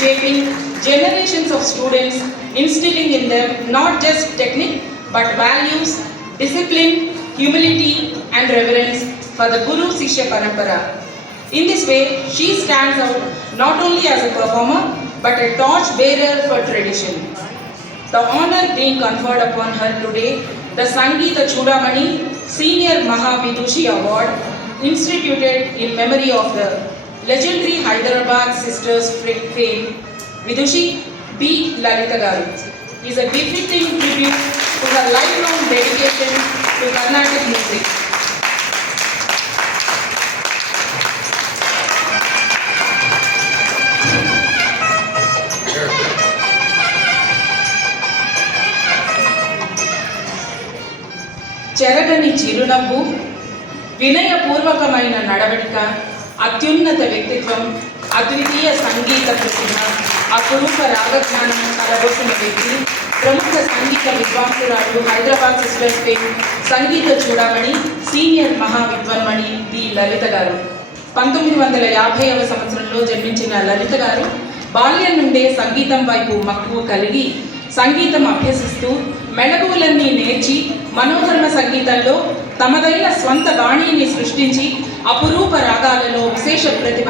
shaping generations of students, instilling in them not just technique but values, discipline, humility and reverence for the Guru Shishya Parampara. In this way, she stands out not only as a performer but a torch bearer for tradition. The honor being conferred upon her today, the Sangeeta Chudamani Senior Mahavidushi Award, instituted in memory of the legendary Hyderabad sisters fame, Vidushi B. Lalita Garu, is a befitting tribute to her lifelong dedication to Carnatic music. చెరగని చిరునవ్వు, వినయపూర్వకమైన నడవడిక, అత్యున్నత వ్యక్తిత్వం, అద్వితీయ సంగీత ప్రతిభ, అపురూప రాగజ్ఞానం కలబోసిన వ్యక్తి, ప్రముఖ సంగీత విద్వాంసురాలు, హైదరాబాద్ సిస్టర్స్ ఫేమ్ సంగీత చూడమణి సీనియర్ మహావిద్వాన్మణి బి. లలిత గారు. 1950వ సంవత్సరంలో జన్మించిన లలిత గారు బాల్యం నుండే సంగీతం వైపు మక్కువ కలిగి సంగీతం అభ్యసిస్తూ మెళకువలన్నీ నేర్చి మనోధర్మ సంగీతంలో తమదైన స్వంత బాణీని సృష్టించి అపురూప రాగాలలో విశేష ప్రతిభ